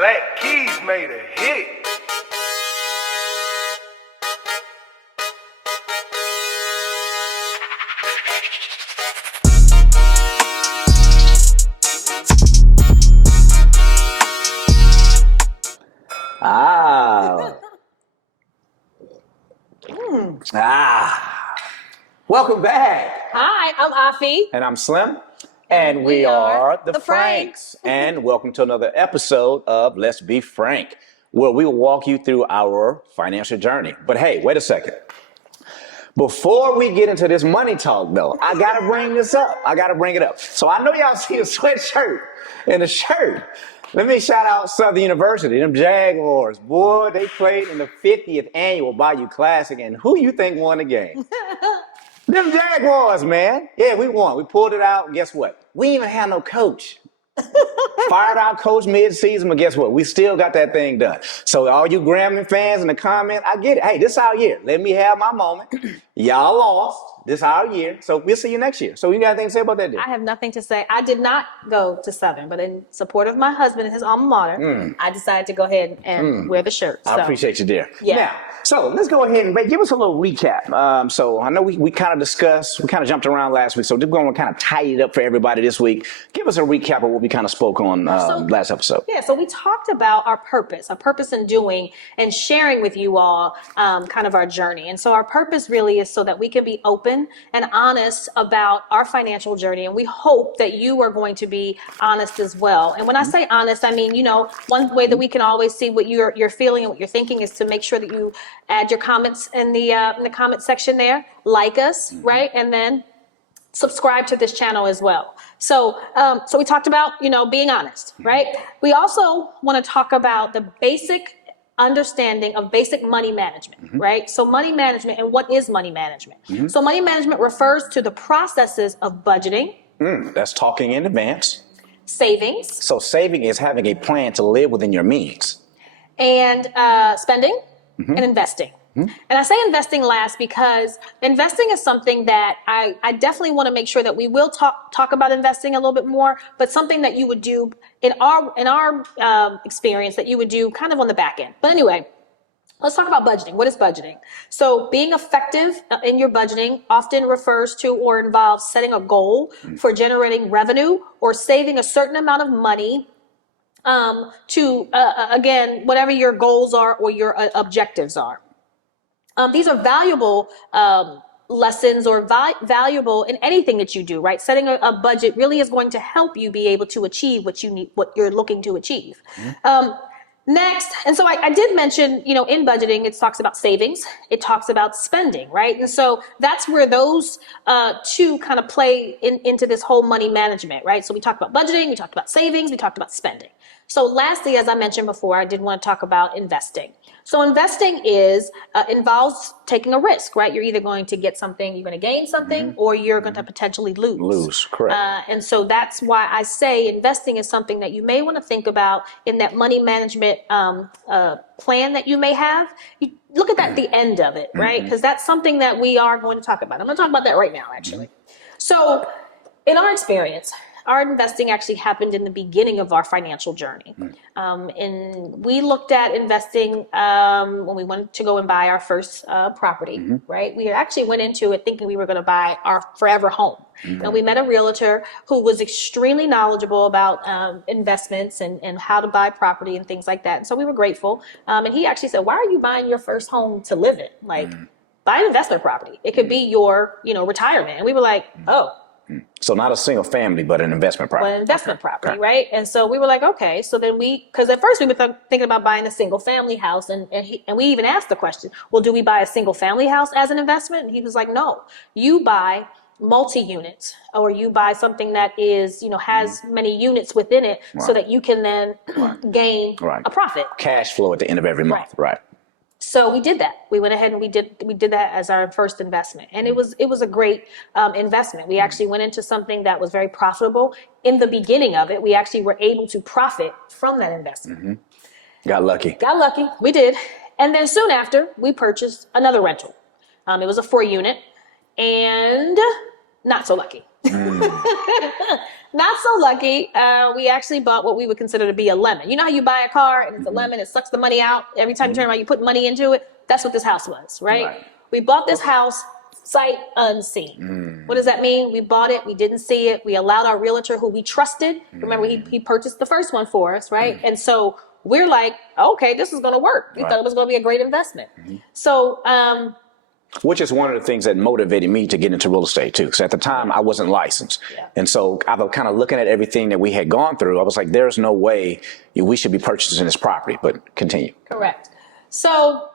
Black Keys made a hit. Welcome back. Hi, I'm Afi. And I'm Slim. And we are the Franks. And welcome to another episode of Let's Be Frank, where we will walk you through our financial journey. But hey, wait a second. Before we get into this money talk, though, I got to bring this up. I got to bring it up. So I know y'all see a sweatshirt and a shirt. Let me shout out Southern University, them Jaguars. Boy, they played in the 50th annual Bayou Classic, and who you think won the game? Them Jaguars, man. Yeah, we won. We pulled it out, and guess what? We didn't even have no coach. Fired our coach mid-season, but guess what? We still got that thing done. So all you Grambling fans in the comments, I get it. Hey, this our year. Let me have my moment. Y'all lost. This our year. So we'll see you next year. So you got anything to say about that, dude? I have nothing to say. I did not go to Southern, but in support of my husband and his alma mater, I decided to go ahead and wear the shirt. So. I appreciate you, dear. Yeah. Now, so let's go ahead and give us a little recap. So I know we kind of discussed, we kind of jumped around last week. So we're going to kind of tidy it up for everybody this week. Give us a recap of what we kind of spoke on last episode. Yeah, so we talked about our purpose in doing and sharing with you all kind of our journey. And so our purpose really is so that we can be open and honest about our financial journey. And we hope that you are going to be honest as well. And when I say honest, I mean, one way that we can always see what you're feeling and what you're thinking is to make sure that you add your comments in the comment section there, like us, right? And then subscribe to this channel as well. So we talked about, being honest, right? We also want to talk about the basic understanding of basic money management, right? So money management, and what is money management? So money management refers to the processes of budgeting. That's talking in advance. Savings. So saving is having a plan to live within your means. And spending and investing. And I say investing last because investing is something that I definitely want to make sure that we will talk about investing a little bit more, but something that you would do in our experience that you would do kind of on the back end. But anyway, let's talk about budgeting. What is budgeting? So being effective in your budgeting often refers to or involves setting a goal for generating revenue or saving a certain amount of money to, again, whatever your goals are or your objectives are. These are valuable lessons or valuable in anything that you do, right? Setting a budget really is going to help you be able to achieve what you need, what you're looking to achieve. Next, and so I did mention, in budgeting, it talks about savings, it talks about spending, right? And so that's where those two kind of play into this whole money management, right? So we talked about budgeting, we talked about savings, we talked about spending. So lastly, as I mentioned before, I did want to talk about investing. So investing involves taking a risk, right? You're either going to get something, you're going to gain something, or you're going to potentially lose. Correct. And so that's why I say investing is something that you may want to think about in that money management plan that you may have. You look at that at the end of it, right? Because that's something that we are going to talk about. I'm going to talk about that right now, actually. So in our experience, our investing actually happened in the beginning of our financial journey. And we looked at investing when we wanted to go and buy our first property, right? We actually went into it thinking we were going to buy our forever home. And we met a realtor who was extremely knowledgeable about investments and how to buy property and things like that. And so we were grateful. And he actually said, why are you buying your first home to live in? Like, buy an investment property. It could be your, retirement. And we were like, oh. So not a single family, but an investment property. Well, an investment property, right? And so we were like, okay. So then because at first we were thinking about buying a single family house. And we even asked the question, well, do we buy a single family house as an investment? And he was like, no, you buy multi-units, or you buy something that is, has many units within it, so that you can then gain a profit. Cash flow at the end of every month, right? So we did that. We went ahead and we did that as our first investment, and it was a great investment. We actually went into something that was very profitable. In the beginning of it, we actually were able to profit from that investment. Got lucky. We did. And then soon after, we purchased another rental. It was a 4-unit, and not so lucky. Not so lucky. We actually bought what we would consider to be a lemon. You know how you buy a car and it's a lemon, it sucks the money out. Every time you turn around, you put money into it. That's what this house was, right? We bought this house sight unseen. What does that mean? We bought it, we didn't see it. We allowed our realtor who we trusted. Remember, he purchased the first one for us, right? And so we're like, okay, this is going to work. We thought it was going to be a great investment. So, which is one of the things that motivated me to get into real estate too. Because at the time I wasn't licensed. And so I was kind of looking at everything that we had gone through. I was like, there's no way we should be purchasing this property, but continue. Correct. So,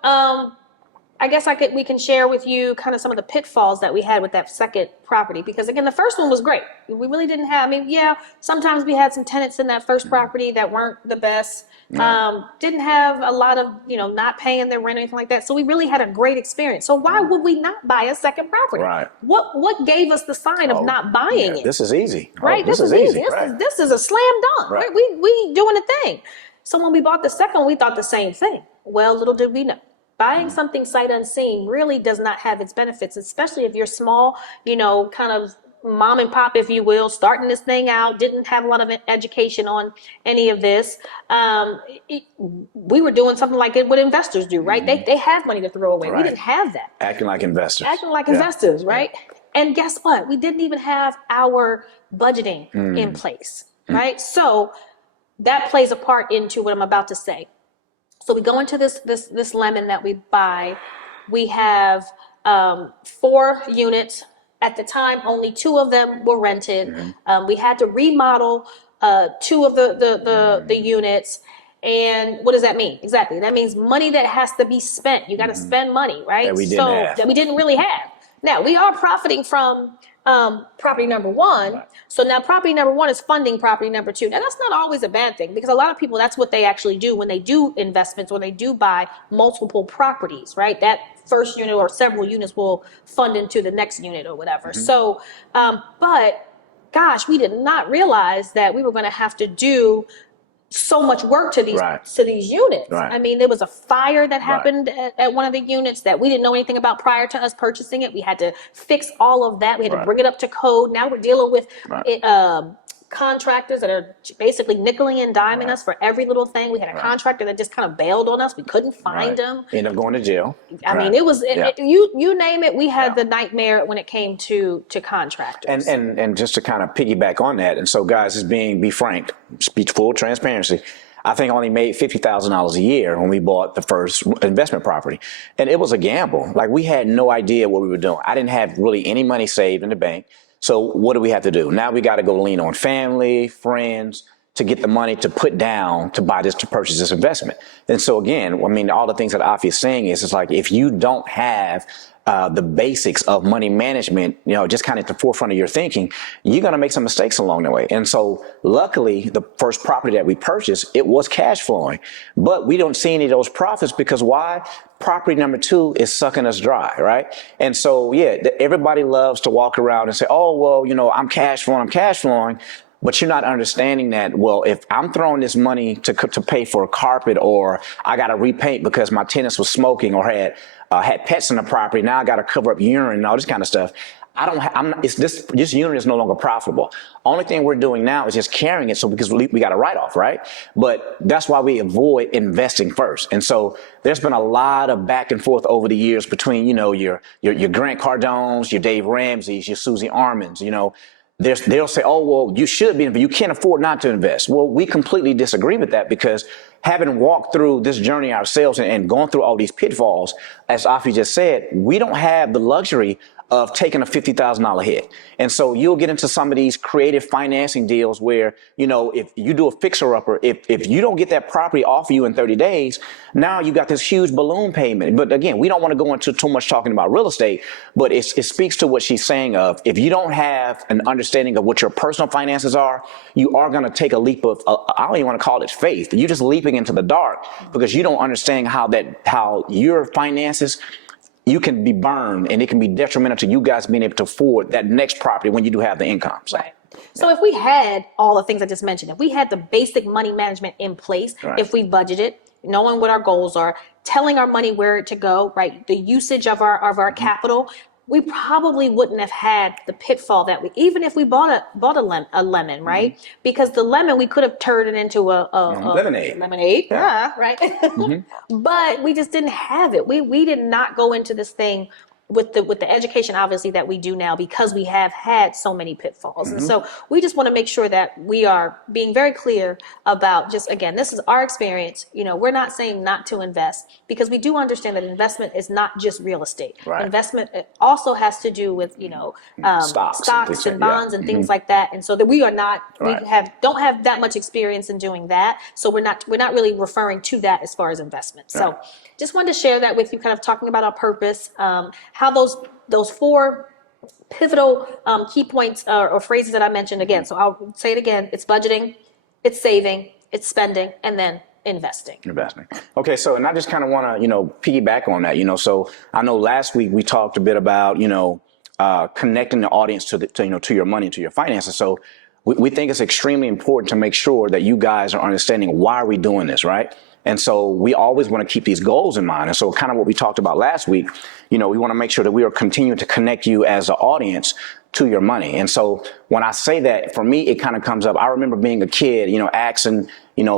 I guess we can share with you kind of some of the pitfalls that we had with that second property, because again, the first one was great. We really didn't have, sometimes we had some tenants in that first property that weren't the best. Didn't have a lot of, not paying their rent or anything like that. So we really had a great experience. So why would we not buy a second property? Right. What gave us the sign of not buying it? This is easy. Right. This is easy. This is a slam dunk. Right. We doing a thing. So when we bought the second one, we thought the same thing. Well, little did we know. Buying something sight unseen really does not have its benefits, especially if you're small, kind of mom and pop, if you will, starting this thing out, didn't have a lot of education on any of this. We were doing something like what investors do, right? They have money to throw away. Right. We didn't have that. Acting like investors. Investors, right? And guess what? We didn't even have our budgeting in place, right? So that plays a part into what I'm about to say. So we go into this lemon that we buy. We have 4 units. At the time, only 2 of them were rented. We had to remodel 2 of the units. And what does that mean? Exactly. That means money that has to be spent. You got to spend money, right? That we didn't really have. Now, we are profiting from property number 1. So now property number 1 is funding property number 2. Now, that's not always a bad thing, because a lot of people, that's what they actually do when they do investments, when they do buy multiple properties, right? That first unit or several units will fund into the next unit or whatever. So, but gosh, we did not realize that we were going to have to do so much work to these units. I mean, there was a fire that happened at one of the units that we didn't know anything about prior to us purchasing it. We had to fix all of that. We had to bring it up to code. Now we're dealing with contractors that are basically nickeling and diming us for every little thing. We had a contractor that just kind of bailed on us. We couldn't find him. Ended up going to jail. I mean, it was you name it. We had the nightmare when it came to contractors. And just to kind of piggyback on that, and so guys, is being Befrank, speech full transparency. I think I only made $50,000 a year when we bought the first investment property. And it was a gamble. Like, we had no idea what we were doing. I didn't have really any money saved in the bank. So what do we have to do? Now we got to go lean on family, friends to get the money to put down to purchase this investment. And so again, I mean, all the things that Afi is saying is, it's like, if you don't have the basics of money management, just kind of at the forefront of your thinking, you're going to make some mistakes along the way. And so luckily, the first property that we purchased, it was cash flowing, but we don't see any of those profits, because why? Property number 2 is sucking us dry, right? And so, everybody loves to walk around and say, oh, well, I'm cash flowing. But you're not understanding that, well, if I'm throwing this money to pay for a carpet, or I got to repaint because my tenants was smoking or had pets in the property, now I got to cover up urine and all this kind of stuff. This unit is no longer profitable. Only thing we're doing now is just carrying it, because we got a write-off, right? But that's why we avoid investing first. And so there's been a lot of back and forth over the years between, your Grant Cardones, your Dave Ramseys, your Susie Armans, they'll say, oh, well, you should be, but you can't afford not to invest. Well, we completely disagree with that, because having walked through this journey ourselves and gone through all these pitfalls, as Afi just said, we don't have the luxury of taking a $50,000 hit. And so you'll get into some of these creative financing deals where, if you do a fixer-upper, if you don't get that property off of you in 30 days, now you got this huge balloon payment. But again, we don't want to go into too much talking about real estate, but it speaks to what she's saying of, if you don't have an understanding of what your personal finances are, you are going to take a leap of, I don't even want to call it faith. You're just leaping into the dark, because you don't understand how your finances, you can be burned, and it can be detrimental to you guys being able to afford that next property when you do have the income. So if we had all the things I just mentioned, if we had the basic money management in place, if we budgeted, knowing what our goals are, telling our money where to go, right? The usage of our capital, we probably wouldn't have had the pitfall that we, even if we bought a lemon, right? Because the lemon, we could have turned it into a lemonade. Lemonade, Yeah. right? But we just didn't have it. We did not go into this thing with the education obviously that we do now, because we have had so many pitfalls. And so we just want to make sure that we are being very clear about, just again, this is our experience. We're not saying not to invest, because we do understand that investment is not just real estate. Right. Investment also has to do with stocks and bonds and things like that. And so that we are not, Right. we don't have that much experience in doing that. So we're not really referring to that as far as investment. So Right. just wanted to share that with you, kind of talking about our purpose, how those four pivotal key points or phrases that I mentioned again. So I'll say it again. It's budgeting, it's saving, it's spending, and then investing. Okay, so and I just kind of want to, piggyback on that, so I know last week we talked a bit about, connecting the audience to your money, to your finances. So we think it's extremely important to make sure that you guys are understanding why are we doing this, right? And so we always want to keep these goals in mind. And so kind of what we talked about last week, we want to make sure that we are continuing to connect you as an audience to your money. And so when I say that, for me, it kind of comes up. I remember being a kid, asking,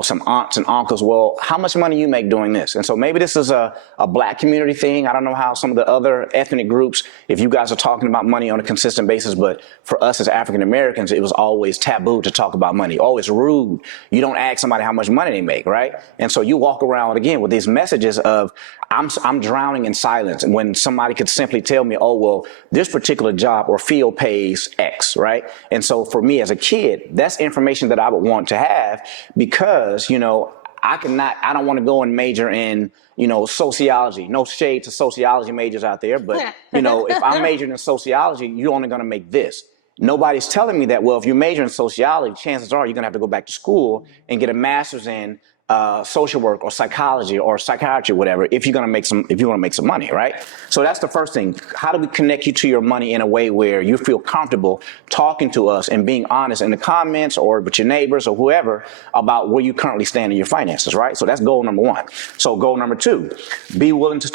some aunts and uncles, well, how much money you make doing this? And so maybe this is a black community thing. I don't know how some of the other ethnic groups, if you guys are talking about money on a consistent basis, but for us as African Americans, it was always taboo to talk about money, always rude. You don't ask somebody how much money they make, right? And so you walk around again with these messages of, I'm drowning in silence. And when somebody could simply tell me, oh, well, this particular job or field pays X, right? And so for me as a kid, that's information that I would want to have, because, I don't want to go and major in, sociology. No shade to sociology majors out there, but, if I'm majoring in sociology, you're only going to make this. Nobody's telling me that, well, if you're majoring in sociology, chances are you're going to have to go back to school and get a master's in social work or psychology or psychiatry, whatever, if you want to make some money, right? So that's the first thing. How do we connect you to your money in a way where you feel comfortable talking to us and being honest in the comments or with your neighbors or whoever about where you currently stand in your finances, right? So that's goal number one. So goal number two, be willing to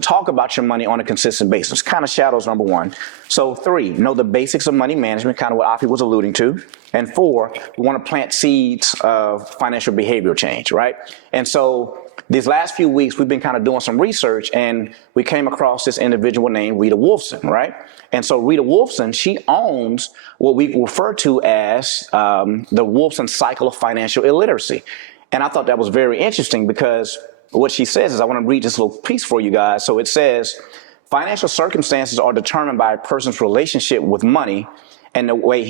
talk about your money on a consistent basis. Kind of shadows number one. So three, know the basics of money management, kind of what Afi was alluding to. And four, we want to plant seeds of financial behavioral change, right? And so these last few weeks, we've been kind of doing some research, and we came across this individual named Rita Wolfson, right? And so Rita Wolfson, she owns what we refer to as the Wolfson cycle of financial illiteracy. And I thought that was very interesting, because what she says is, I want to read this little piece for you guys. So it says, financial circumstances are determined by a person's relationship with money and the way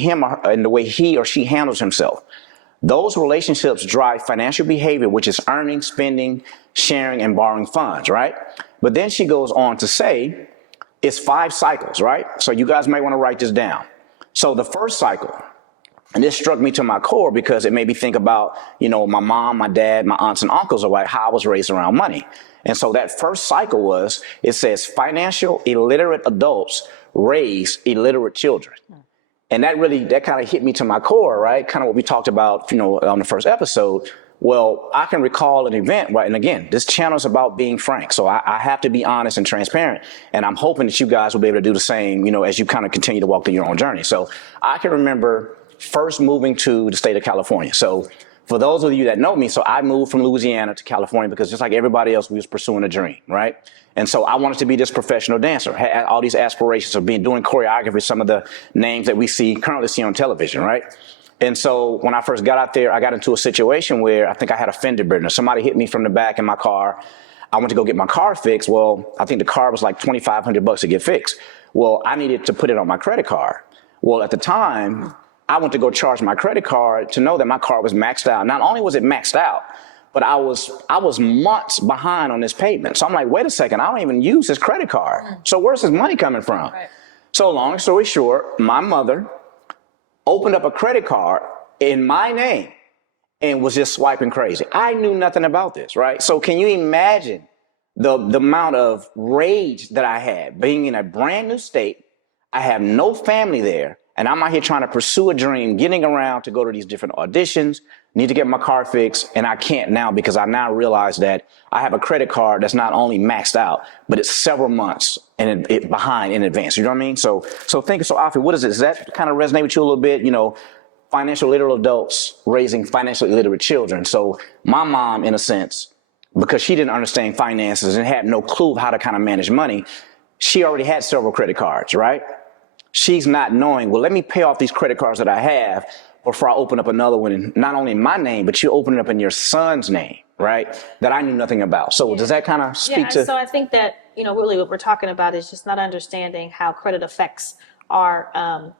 he or she handles himself. Those relationships drive financial behavior, which is earning, spending, sharing, and borrowing funds, right? But then she goes on to say, it's 5 cycles, right? So you guys may want to write this down. So the first cycle, and this struck me to my core because it made me think about, my mom, my dad, my aunts and uncles, or how I was raised around money. And so that first cycle it says financial illiterate adults raise illiterate children. And that kind of hit me to my core, right? Kind of what we talked about, on the first episode. Well, I can recall an event, right? And again, this channel is about being frank. So I have to be honest and transparent. And I'm hoping that you guys will be able to do the same, as you kind of continue to walk through your own journey. So I can remember first moving to the state of California. So for those of you that know me, so I moved from Louisiana to California because just like everybody else, we was pursuing a dream, right? And so I wanted to be this professional dancer, had all these aspirations of doing choreography, some of the names that we currently see on television, right? And so when I first got out there, I got into a situation where I think I had a fender bender. Somebody hit me from the back in my car. I went to go get my car fixed. Well, I think the car was like $2,500 to get fixed. Well, I needed to put it on my credit card. Well, at the time, I went to go charge my credit card to know that my car was maxed out. Not only was it maxed out, but I was months behind on this payment. So I'm like, wait a second, I don't even use this credit card. So where's this money coming from? Right. So long story short, my mother opened up a credit card in my name and was just swiping crazy. I knew nothing about this, right? So can you imagine the amount of rage that I had being in a brand new state? I have no family there. And I'm out here trying to pursue a dream, getting around to go to these different auditions, need to get my car fixed, and I can't now because I now realize that I have a credit card that's not only maxed out, but it's several months and it behind in advance. You know what I mean? So Afi, what is it? Does that kind of resonate with you a little bit? You know, financial literate adults raising financially illiterate children. So my mom, in a sense, because she didn't understand finances and had no clue how to kind of manage money, she already had several credit cards, right? She's not knowing, well, let me pay off these credit cards that I have before I open up another one, in not only in my name, but you open it up in your son's name, right? That I knew nothing about. So does that kind of speak to? So I think that, you know, really what we're talking about is just not understanding how credit affects our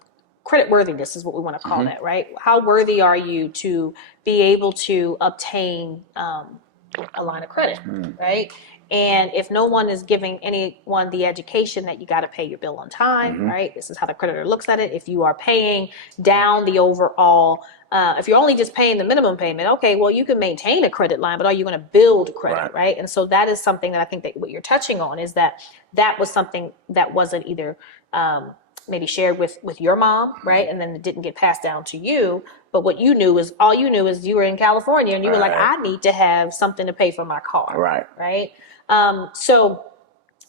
credit worthiness is what we want to call that, right? How worthy are you to be able to obtain a line of credit, right? And if no one is giving anyone the education that you got to pay your bill on time, right? This is how the creditor looks at it. If you are paying down the overall, if you're only just paying the minimum payment, okay, well, you can maintain a credit line, but are you going to build credit, right? And so that is something that I think that what you're touching on is that was something that wasn't either maybe shared with your mom, right? And then it didn't get passed down to you. But what you knew is, all you knew is you were in California and you were like, I need to have something to pay for my car, right? So,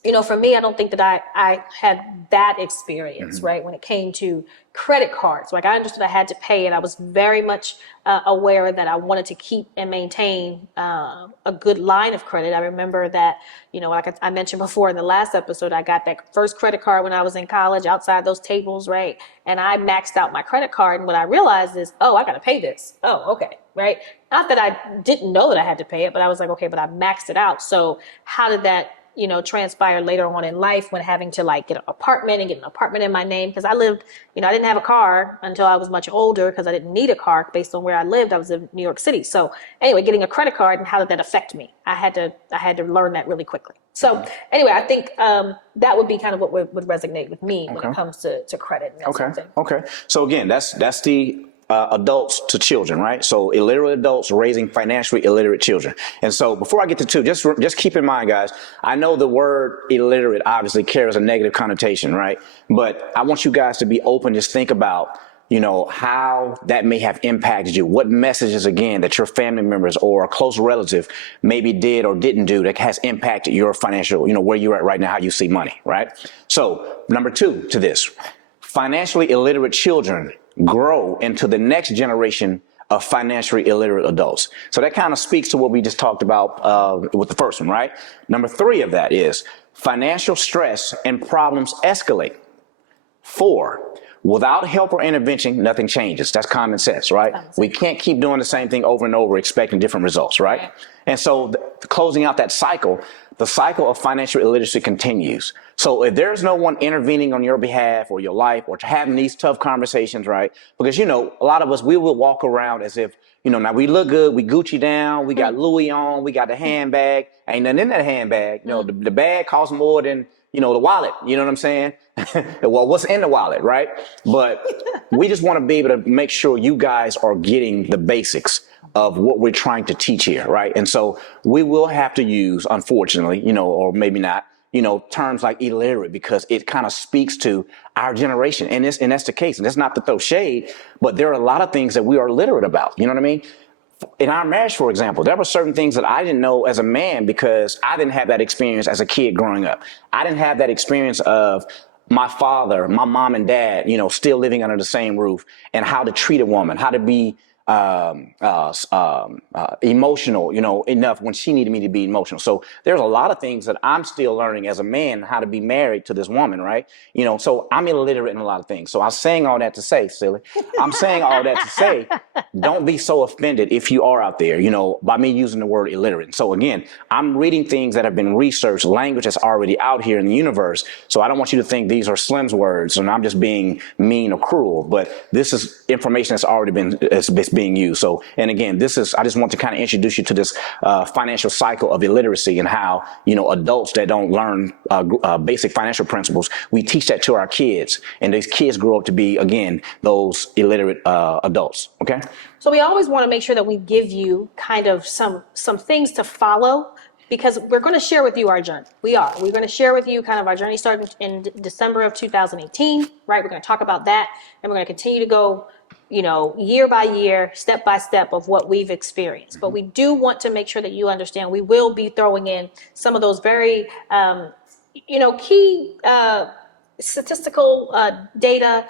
you know, for me, I don't think that I had that experience, right? When it came to credit cards, like I understood I had to pay it. I was very much aware that I wanted to keep and maintain a good line of credit. I remember that, you know, like I mentioned before in the last episode, I got that first credit card when I was in college outside those tables, right? And I maxed out my credit card. And what I realized is, oh, I got to pay this. Oh, okay, right? Not that I didn't know that I had to pay it, but I was like, okay, but I maxed it out. So how did that, you know, transpire later on in life when having to like get an apartment and get an apartment in my name? Because I lived, you know, I didn't have a car until I was much older because I didn't need a car based on where I lived. I was in New York City. So anyway, getting a credit card and how did that affect me? I had to learn that really quickly. So anyway, I think that would be kind of what would resonate with me when it comes to credit and that sort of thing. Okay. So again, that's the adults to children, right? So illiterate adults raising financially illiterate children. And so before I get to two, just keep in mind, guys, I know the word illiterate obviously carries a negative connotation, right? But I want you guys to be open, just think about, you know, how that may have impacted you. What messages, again, that your family members or a close relative maybe did or didn't do that has impacted your financial, you know, where you're at right now, how you see money, right? So number two to this, financially illiterate children grow into the next generation of financially illiterate adults. So that kind of speaks to what we just talked about with the first one, right? Number three of that is financial stress and problems escalate. 4, without help or intervention, nothing changes. That's common sense, right? We can't keep doing the same thing over and over expecting different results, right? And so closing out that cycle, the cycle of financial illiteracy continues. So if there's no one intervening on your behalf or your life or having these tough conversations, right? Because, you know, a lot of us, we will walk around as if, you know, now we look good, we Gucci down, we got Louis on, we got the handbag, ain't nothing in that handbag. You know, the bag costs more than, you know, the wallet, you know what I'm saying? Well, what's in the wallet, right? But we just want to be able to make sure you guys are getting the basics of what we're trying to teach here, right? And so we will have to use, unfortunately, you know, or maybe not, you know, terms like illiterate because it kind of speaks to our generation. And that's the case. And that's not to throw shade, but there are a lot of things that we are illiterate about. You know what I mean? In our marriage, for example, there were certain things that I didn't know as a man because I didn't have that experience as a kid growing up. I didn't have that experience of my father, my mom and dad, you know, still living under the same roof and how to treat a woman, how to be emotional, you know, enough when she needed me to be emotional. So there's a lot of things that I'm still learning as a man, how to be married to this woman, right? You know, so I'm illiterate in a lot of things. So I'm saying all that to say, silly, I'm saying all that to say, don't be so offended if you are out there, you know, by me using the word illiterate. So again, I'm reading things that have been researched, language that's already out here in the universe. So I don't want you to think these are Slim's words and I'm just being mean or cruel, but this is information that's already been being used. So, and again, I just want to kind of introduce you to this financial cycle of illiteracy and how, you know, adults that don't learn basic financial principles, we teach that to our kids, and these kids grow up to be, again, those illiterate adults. Okay. So we always want to make sure that we give you kind of some things to follow, because we're going to share with you our journey. We're going to share with you kind of our journey starting in December of 2018, right? We're going to talk about that, and we're going to continue to go year by year, step by step of what we've experienced. But we do want to make sure that you understand we will be throwing in some of those very, key statistical data,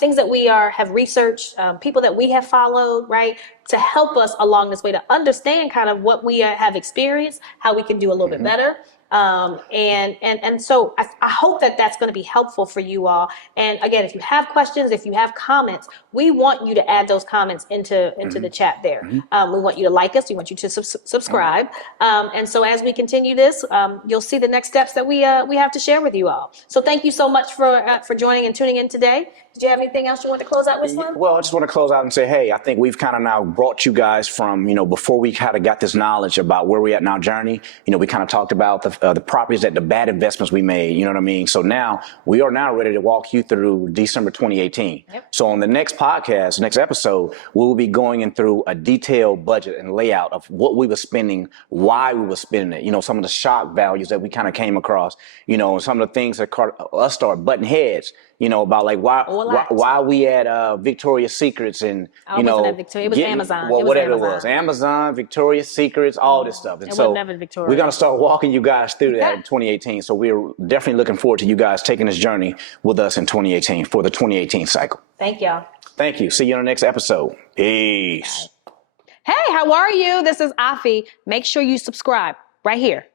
things that we have researched, people that we have followed, right, to help us along this way to understand kind of what we have experienced, how we can do a little bit better. And so I hope that that's going to be helpful for you all. And again, if you have questions, if you have comments, we want you to add those comments into the chat there. We want you to like us. We want you to subscribe. And so as we continue this, you'll see the next steps that we have to share with you all. So thank you so much for joining and tuning in today. Did you have anything else you want to close out with, Slim? Well, I just want to close out and say, hey, I think we've kind of now brought you guys from, before we kind of got this knowledge about where we're at in our journey, we kind of talked about the properties that the bad investments we made, you know what I mean? So now we are now ready to walk you through December 2018. Yep. So on the next podcast, next episode, we will be going in through a detailed budget and layout of what we were spending, why we were spending it, some of the shock values that we kind of came across, some of the things that us start butting heads. About like why we at Victoria's Secrets and wasn't at Victoria. It was Amazon. Well, it was whatever Amazon. it was, Amazon, Victoria's Secrets, all this stuff. And it so was never Victoria. we're gonna start walking you guys through that in 2018. So we're definitely looking forward to you guys taking this journey with us in 2018 for the 2018 cycle. Thank y'all. Thank you. See you on the next episode. Peace. Hey, how are you? This is Afi. Make sure you subscribe right here.